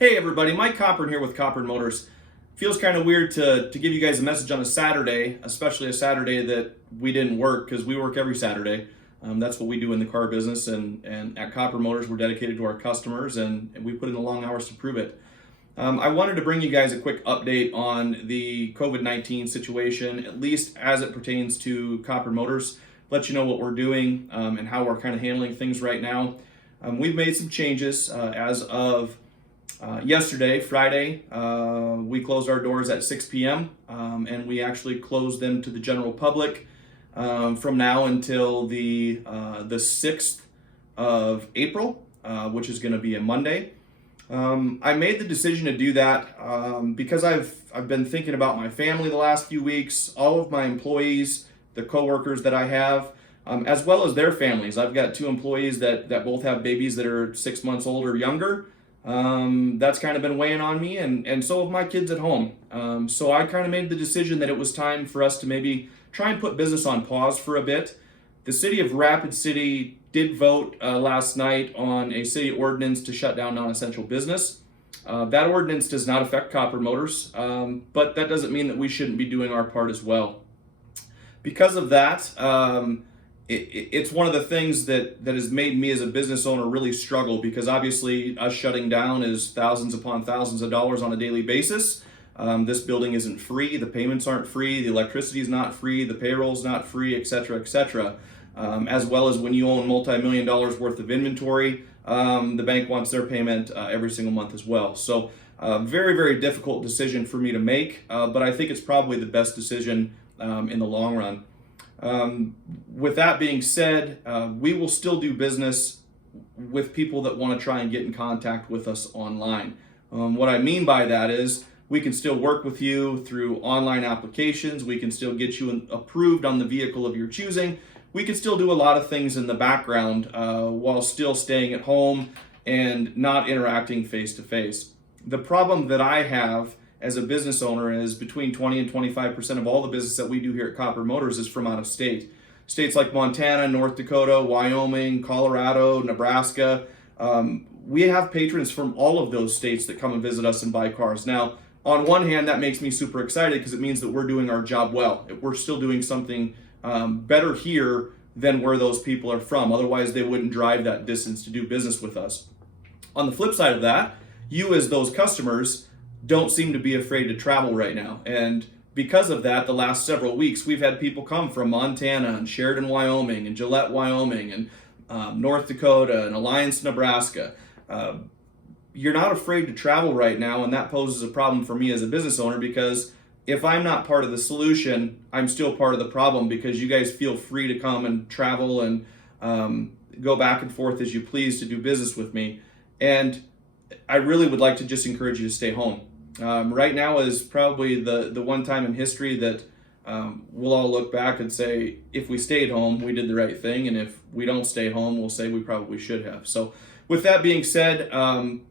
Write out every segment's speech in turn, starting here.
Hey everybody, Mike Kopren here with Kopren Motors. Feels kind of weird to give you guys a message on a Saturday, especially a Saturday that we didn't work because we work every Saturday. That's what we do in the car business, and at Kopren Motors we're dedicated to our customers and we put in the long hours to prove it. I wanted to bring you guys a quick update on the COVID-19 situation, at least as it pertains to Kopren Motors, let you know what we're doing and how we're kind of handling things right now. We've made some changes as of yesterday, Friday. We closed our doors at 6 p.m. And we actually closed them to the general public from now until the 6th of April, which is going to be a Monday. I made the decision to do that because I've been thinking about my family the last few weeks, all of my employees, the coworkers that I have, as well as their families. I've got two employees that both have babies that are 6 months old or younger. That's kind of been weighing on me, and so have my kids at home. So I kind of made the decision that it was time for us to maybe try and put business on pause for a bit. The city of Rapid City did vote last night on a city ordinance to shut down non-essential business. That ordinance does not affect Kopren Motors, but that doesn't mean that we shouldn't be doing our part as well. Because of that, it's one of the things that has made me as a business owner really struggle, because obviously us shutting down is thousands upon thousands of dollars on a daily basis. This building isn't free, the payments aren't free, the electricity is not free, the payroll's not free, etc., etc. As well as when you own multi-million dollars worth of inventory, the bank wants their payment every single month as well. So very, very difficult decision for me to make, but I think it's probably the best decision in the long run. With that being said, we will still do business with people that want to try and get in contact with us online. What I mean by that is we can still work with you through online applications. We can still get you approved on the vehicle of your choosing. We can still do a lot of things in the background while still staying at home and not interacting face to face. The problem that I have as a business owner is between 20 and 25% of all the business that we do here at Kopren Motors is from out of state. States like Montana, North Dakota, Wyoming, Colorado, Nebraska. We have patrons from all of those states that come and visit us and buy cars. Now, on one hand, that makes me super excited because it means that we're doing our job well. We're still doing something better here than where those people are from. Otherwise, they wouldn't drive that distance to do business with us. On the flip side of that, you as those customers don't seem to be afraid to travel right now. And because of that, the last several weeks, we've had people come from Montana and Sheridan, Wyoming, and Gillette, Wyoming, and North Dakota, and Alliance, Nebraska. You're not afraid to travel right now, and that poses a problem for me as a business owner, because if I'm not part of the solution, I'm still part of the problem, because you guys feel free to come and travel and go back and forth as you please to do business with me. And I really would like to just encourage you to stay home. Right now is probably the one time in history that we'll all look back and say, if we stayed home, we did the right thing. And if we don't stay home, we'll say we probably should have. So with that being said,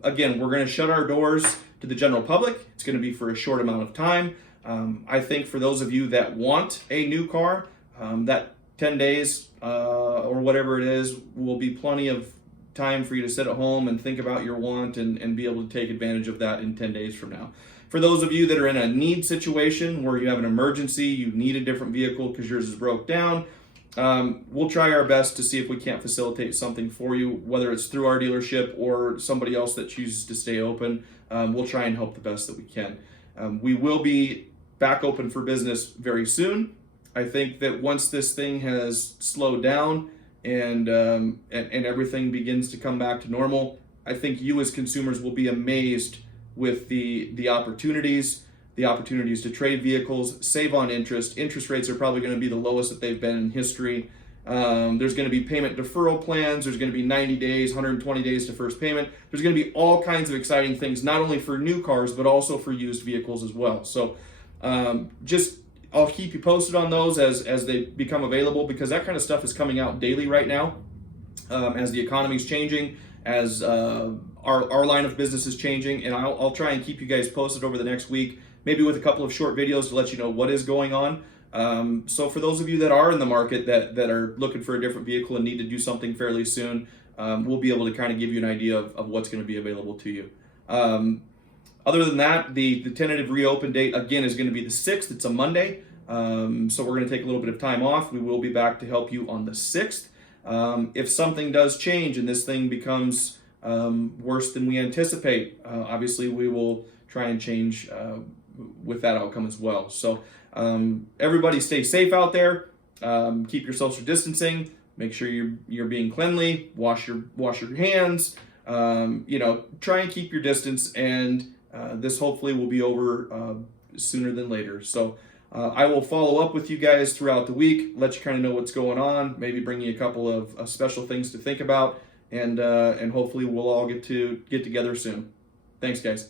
again, we're going to shut our doors to the general public. It's going to be for a short amount of time. I think for those of you that want a new car, that 10 days or whatever it is will be plenty of time for you to sit at home and think about your want and be able to take advantage of that in 10 days from now. For those of you that are in a need situation where you have an emergency, you need a different vehicle because yours is broke down, we'll try our best to see if we can't facilitate something for you, whether it's through our dealership or somebody else that chooses to stay open. We'll try and help the best that we can. We will be back open for business very soon. I think that once this thing has slowed down and everything begins to come back to normal, I think you as consumers will be amazed with the opportunities to trade vehicles, save on interest. Interest rates are probably going to be the lowest that they've been in history. There's going to be payment deferral plans. There's going to be 90 days, 120 days to first payment. There's going to be all kinds of exciting things, not only for new cars, but also for used vehicles as well. So I'll keep you posted on those as they become available, because that kind of stuff is coming out daily right now as the economy is changing, as our line of business is changing, and I'll try and keep you guys posted over the next week, maybe with a couple of short videos to let you know what is going on. So for those of you that are in the market that are looking for a different vehicle and need to do something fairly soon, we'll be able to kind of give you an idea of what's going to be available to you. Other than that, the tentative reopen date again is going to be the 6th. It's a Monday. So we're going to take a little bit of time off. We will be back to help you on the 6th. If something does change and this thing becomes worse than we anticipate, obviously we will try and change with that outcome as well. So everybody stay safe out there. Keep your social distancing. Make sure you're being cleanly. Wash your hands. Try and keep your distance, and this hopefully will be over sooner than later. So I will follow up with you guys throughout the week, let you kind of know what's going on, maybe bring you a couple of special things to think about, and hopefully we'll all get together soon. Thanks, guys.